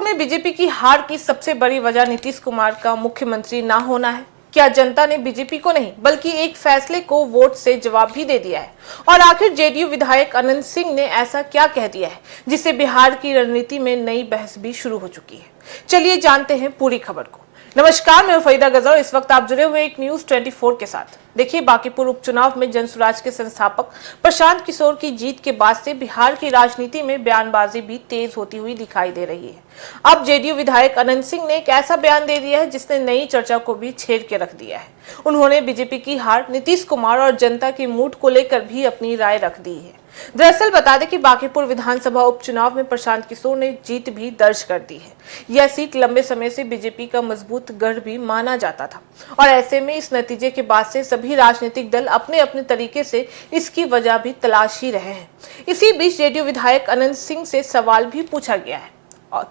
में बीजेपी की हार की सबसे बड़ी वजह नीतीश कुमार का मुख्यमंत्री ना होना है। क्या जनता ने बीजेपी को नहीं बल्कि एक फैसले को वोट से जवाब भी दे दिया है? और आखिर जेडीयू विधायक अनंत सिंह ने ऐसा क्या कह दिया है जिससे बिहार की रणनीति में नई बहस भी शुरू हो चुकी है? चलिए जानते हैं पूरी खबर को। नमस्कार, मैं फरीदा गजर और इस वक्त आप जुड़े हुए एक न्यूज 24 के साथ। देखिए, बांकीपुर उपचुनाव में जनसुराज के संस्थापक प्रशांत किशोर की जीत के बाद से बिहार की राजनीति में बयानबाजी भी तेज होती हुई दिखाई दे रही है। अब जेडीयू विधायक अनंत सिंह ने एक ऐसा बयान दे दिया है जिसने नई चर्चा को भी छेड़ के रख दिया है। उन्होंने बीजेपी की हार, नीतीश कुमार और जनता की मूड को लेकर भी अपनी राय रख दी है। दरअसल बता दें कि बांकीपुर विधानसभा उपचुनाव में प्रशांत किशोर ने जीत भी दर्ज कर दी है। यह सीट लंबे समय से बीजेपी का मजबूत गढ़ भी माना जाता था और ऐसे में इस नतीजे के बाद से सभी राजनीतिक दल अपने अपने तरीके से इसकी वजह भी तलाश ही रहे हैं। इसी बीच जेडीयू विधायक अनंत सिंह से सवाल भी पूछा गया है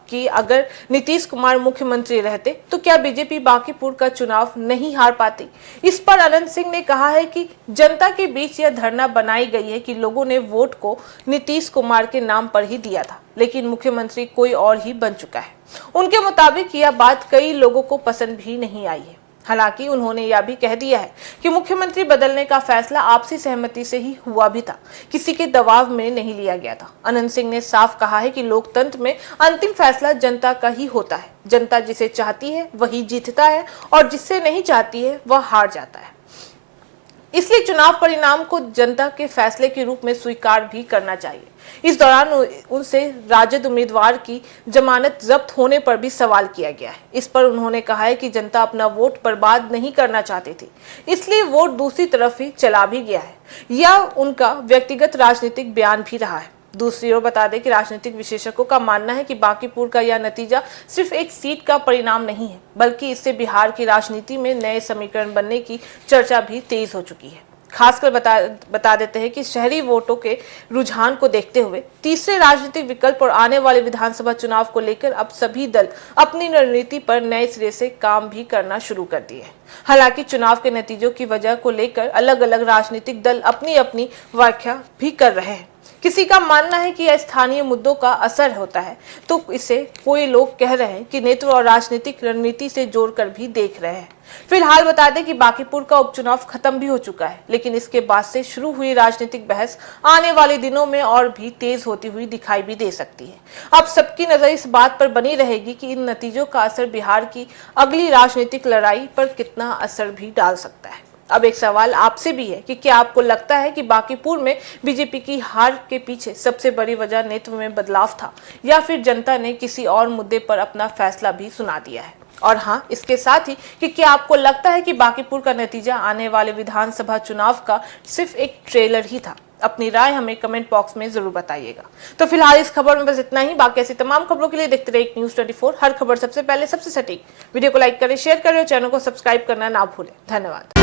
कि अगर नीतीश कुमार मुख्यमंत्री रहते तो क्या बीजेपी बांकीपुर का चुनाव नहीं हार पाती। इस पर अनंत सिंह ने कहा है कि जनता के बीच यह धारणा बनाई गई है कि लोगों ने वोट को नीतीश कुमार के नाम पर ही दिया था, लेकिन मुख्यमंत्री कोई और ही बन चुका है। उनके मुताबिक यह बात कई लोगों को पसंद भी नहीं आई है। हालांकि उन्होंने यह भी कह दिया है कि मुख्यमंत्री बदलने का फैसला आपसी सहमति से ही हुआ भी था, किसी के दबाव में नहीं लिया गया था। अनंत सिंह ने साफ कहा है कि लोकतंत्र में अंतिम फैसला जनता का ही होता है। जनता जिसे चाहती है वही जीतता है और जिससे नहीं चाहती है वह हार जाता है। इसलिए चुनाव परिणाम को जनता के फैसले के रूप में स्वीकार भी करना चाहिए। इस दौरान उनसे राजद उम्मीदवार की जमानत जब्त होने पर भी सवाल किया गया है। इस पर उन्होंने कहा है कि जनता अपना वोट बर्बाद नहीं करना चाहती थी, इसलिए वोट दूसरी तरफ ही चला भी गया है। यह उनका व्यक्तिगत राजनीतिक बयान भी रहा है। दूसरी ओर बता दें कि राजनीतिक विशेषज्ञों का मानना है कि बांकीपुर का यह नतीजा सिर्फ एक सीट का परिणाम नहीं है, बल्कि इससे बिहार की राजनीति में नए समीकरण बनने की चर्चा भी तेज हो चुकी है। खासकर बता देते हैं कि शहरी वोटों के रुझान को देखते हुए तीसरे राजनीतिक विकल्प और आने वाले विधानसभा चुनाव को लेकर अब सभी दल अपनी रणनीति पर नए सिरे से काम भी करना शुरू कर दिए हैं। हालांकि चुनाव के नतीजों की वजह को लेकर अलग अलग राजनीतिक दल अपनी अपनी व्याख्या भी कर रहे हैं। किसी का मानना है कि यह स्थानीय मुद्दों का असर होता है, तो इसे कोई लोग कह रहे हैं कि नेतृत्व और राजनीतिक रणनीति से जोड़कर भी देख रहे हैं। फिलहाल बता दें कि बांकीपुर का उपचुनाव खत्म भी हो चुका है, लेकिन इसके बाद से शुरू हुई राजनीतिक बहस आने वाले दिनों में और भी तेज होती हुई दिखाई भी दे सकती है। अब सबकी नजर इस बात पर बनी रहेगी कि इन नतीजों का असर बिहार की अगली राजनीतिक लड़ाई पर कितना असर भी डाल सकता है। अब एक सवाल आपसे भी है कि क्या आपको लगता है कि बांकीपुर में बीजेपी की हार के पीछे सबसे बड़ी वजह नेतृत्व में बदलाव था, या फिर जनता ने किसी और मुद्दे पर अपना फैसला भी सुना दिया है? और हाँ, इसके साथ ही कि क्या आपको लगता है कि बांकीपुर का नतीजा आने वाले विधानसभा चुनाव का सिर्फ एक ट्रेलर ही था? अपनी राय हमें कमेंट बॉक्स में जरूर बताइएगा। तो फिलहाल इस खबर में बस इतना ही। बाकी ऐसी तमाम खबरों के लिए देखते रहिए न्यूज 24, हर खबर सबसे पहले, सबसे सटीक। वीडियो को लाइक करें, शेयर करें और चैनल को सब्सक्राइब करना ना भूलें। धन्यवाद।